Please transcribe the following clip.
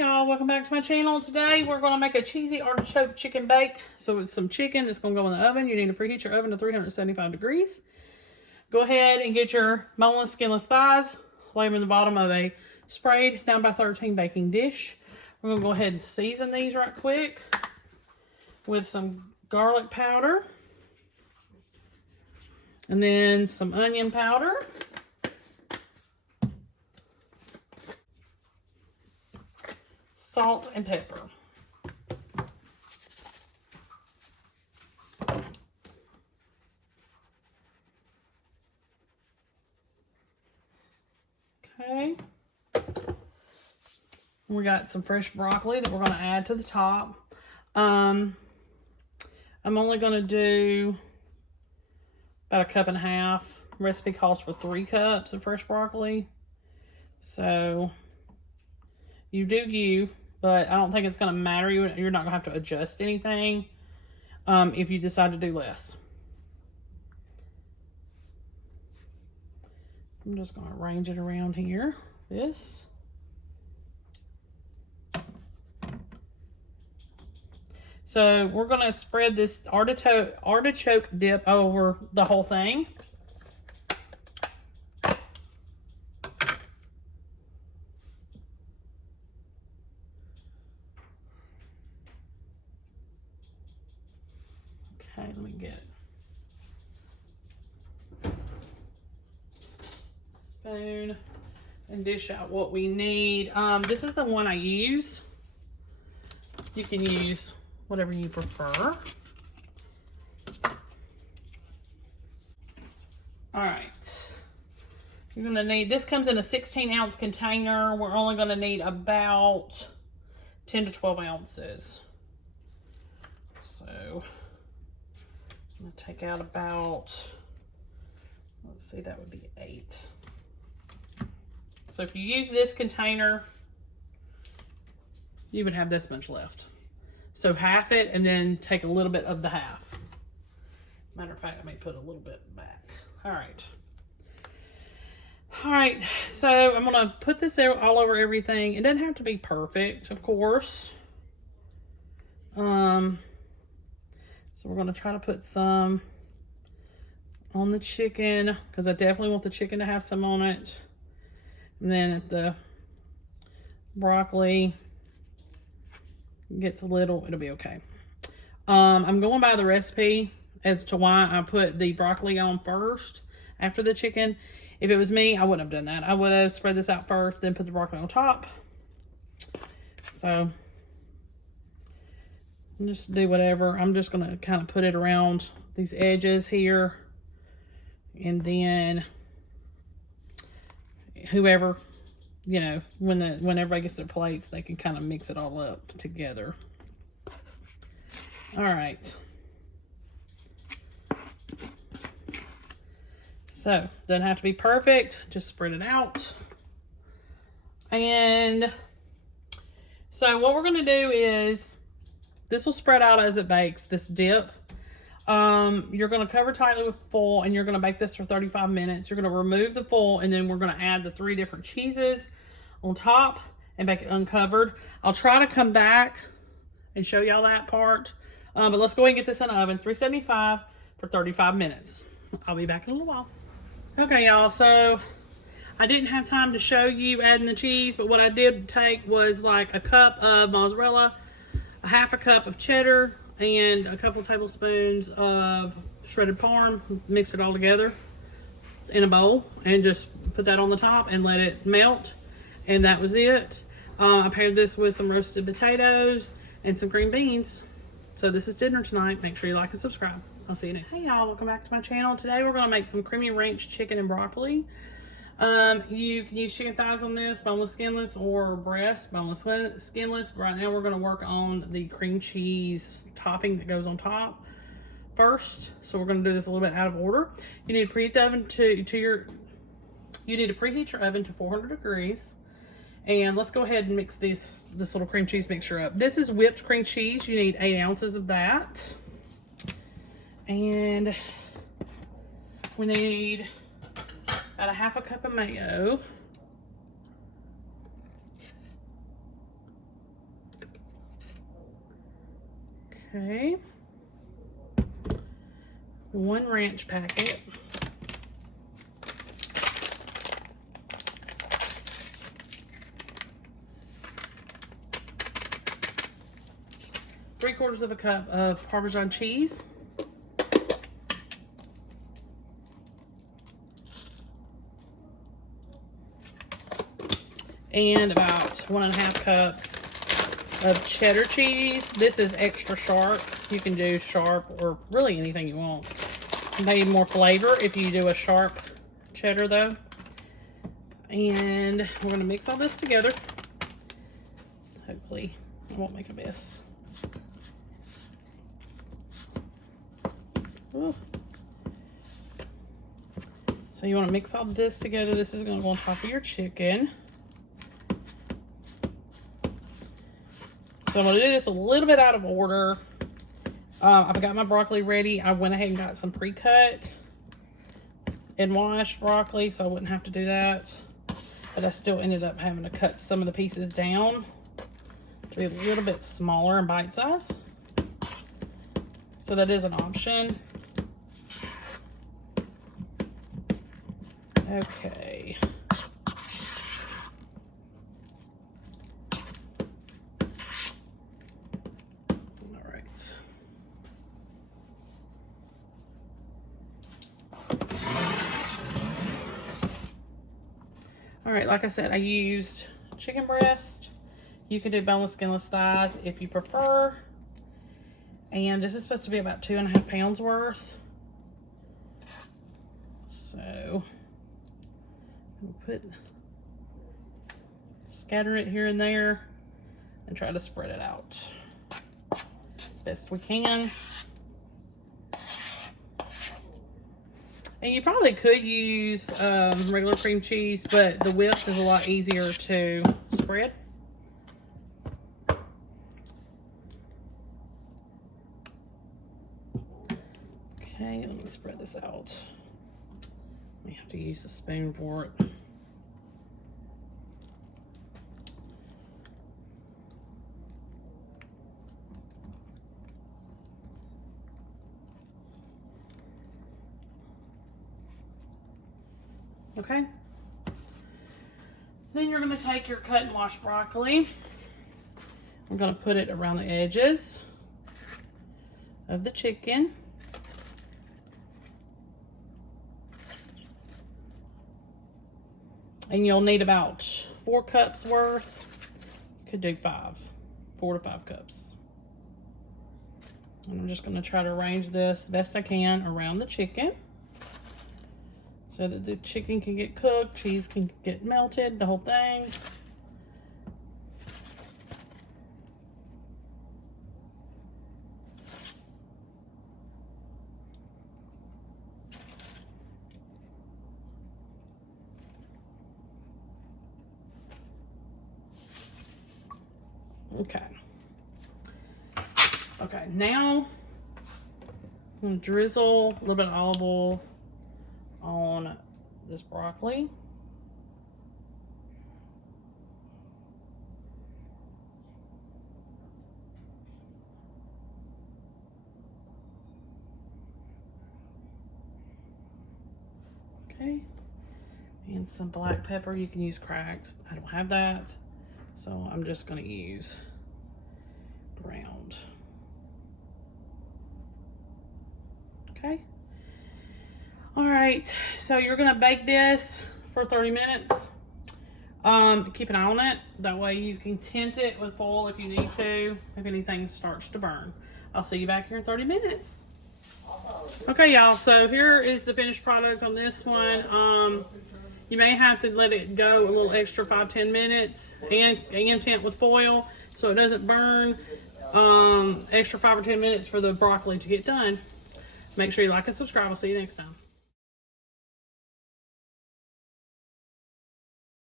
Y'all, welcome back to my channel. Today we're going to make a cheesy artichoke chicken bake. So it's some chicken that's going to go in the oven. You need to preheat your oven to 375 degrees. Go ahead and get your boneless, skinless thighs. Lay them in the bottom of a sprayed 9x13 baking dish. We're going to go ahead and season these right quick with some garlic powder. And then some onion powder. Salt and pepper. Okay. We got some fresh broccoli that we're going to add to the top. I'm only going to do about 1.5 cups. Recipe calls for 3 cups of fresh broccoli. So you do you, but I don't think it's going to matter. You're not going to have to adjust anything if you decide to do less. I'm just going to arrange it around here. This. So we're going to spread this artichoke dip over the whole thing. Okay, let me get spoon and dish out what we need. This is the one I use. You can use whatever you prefer. All right. You're gonna need, this comes in a 16-ounce container. We're only gonna need about 10 to 12 ounces. So I'm gonna take out about, let's see, that would be 8. So if you use this container, you would have this much left. So half it and then take a little bit of the half. Matter of fact, I may put a little bit back. All right. All right, so I'm gonna put this all over everything. It doesn't have to be perfect, of course. So we're gonna try to put some on the chicken because I definitely want the chicken to have some on it. And then if the broccoli gets a little, it'll be okay. I'm going by the recipe as to why I put the broccoli on first after the chicken. If it was me, I wouldn't have done that. I would have spread this out first, then put the broccoli on top. So just do whatever. I'm just going to kind of put it around these edges here. And then whoever, you know, when everybody gets their plates, they can kind of mix it all up together. All right. So, doesn't have to be perfect. Just spread it out. And so what we're going to do is, this will spread out as it bakes, this dip. You're going to cover tightly with foil and you're going to bake this for 35 minutes. You're going to remove the foil and then we're going to add the 3 different cheeses on top and bake it uncovered. I'll try to come back and show y'all that part. But let's go ahead and get this in the oven, 375 for 35 minutes. I'll be back in a little while. Okay, y'all, so I didn't have time to show you adding the cheese, but what I did take was like 1 cup of mozzarella, 1/2 cup of cheddar, and a couple tablespoons of shredded parm. Mix it all together in a bowl and just put that on the top and let it melt. And that was it. I paired this with some roasted potatoes and some green beans. So this is dinner tonight. Make sure you like and subscribe. I'll see you next time. Hey y'all, welcome back to my channel. Today we're going to make some creamy ranch chicken and broccoli. You can use chicken thighs on this, boneless, skinless, or breast, boneless, skinless. Right now we're going to work on the cream cheese topping that goes on top first. So we're going to do this a little bit out of order. You need to preheat the oven you need to preheat your oven to 400 degrees. And let's go ahead and mix this little cream cheese mixture up. This is whipped cream cheese. You need 8 ounces of that. And we need about 1/2 cup of mayo. Okay. 1 ranch packet. Three-quarters of a cup of Parmesan cheese. And about 1.5 cups of cheddar cheese. This is extra sharp. You can do sharp or really anything you want. Maybe more flavor if you do a sharp cheddar though. And we're gonna mix all this together. Hopefully I won't make a mess. Ooh. So you wanna mix all this together. This is gonna go on top of your chicken. So I'm gonna do this a little bit out of order. I've got my broccoli ready. I went ahead and got some pre-cut and washed broccoli, so I wouldn't have to do that. But I still ended up having to cut some of the pieces down to be a little bit smaller and bite size. So that is an option. Okay. All right, like I said, I used chicken breast. You can do boneless, skinless thighs if you prefer. And this is supposed to be about 2.5 pounds worth. So we'll scatter it here and there and try to spread it out best we can. And you probably could use regular cream cheese, but the whipped is a lot easier to spread. Okay, let me spread this out. We have to use a spoon for it. Okay. Then you're going to take your cut and wash broccoli. I'm going to put it around the edges of the chicken. And you'll need about 4 cups worth. You could do 4 to 5 cups. And I'm just going to try to arrange this the best I can around the chicken, so that the chicken can get cooked, cheese can get melted, the whole thing. Okay. Okay, now I'm going to drizzle a little bit of olive oil on this broccoli. Okay. And some black pepper. You can use cracked. I don't have that, so I'm just going to use ground. Okay. All right, so you're gonna bake this for 30 minutes. Keep an eye on it. That way you can tint it with foil if you need to, if anything starts to burn. I'll see you back here in 30 minutes. Okay, y'all, so here is the finished product on this one. You may have to let it go a little extra 5-10 minutes and tint with foil so it doesn't burn. Extra 5 or 10 minutes for the broccoli to get done. Make sure you like and subscribe. I'll see you next time.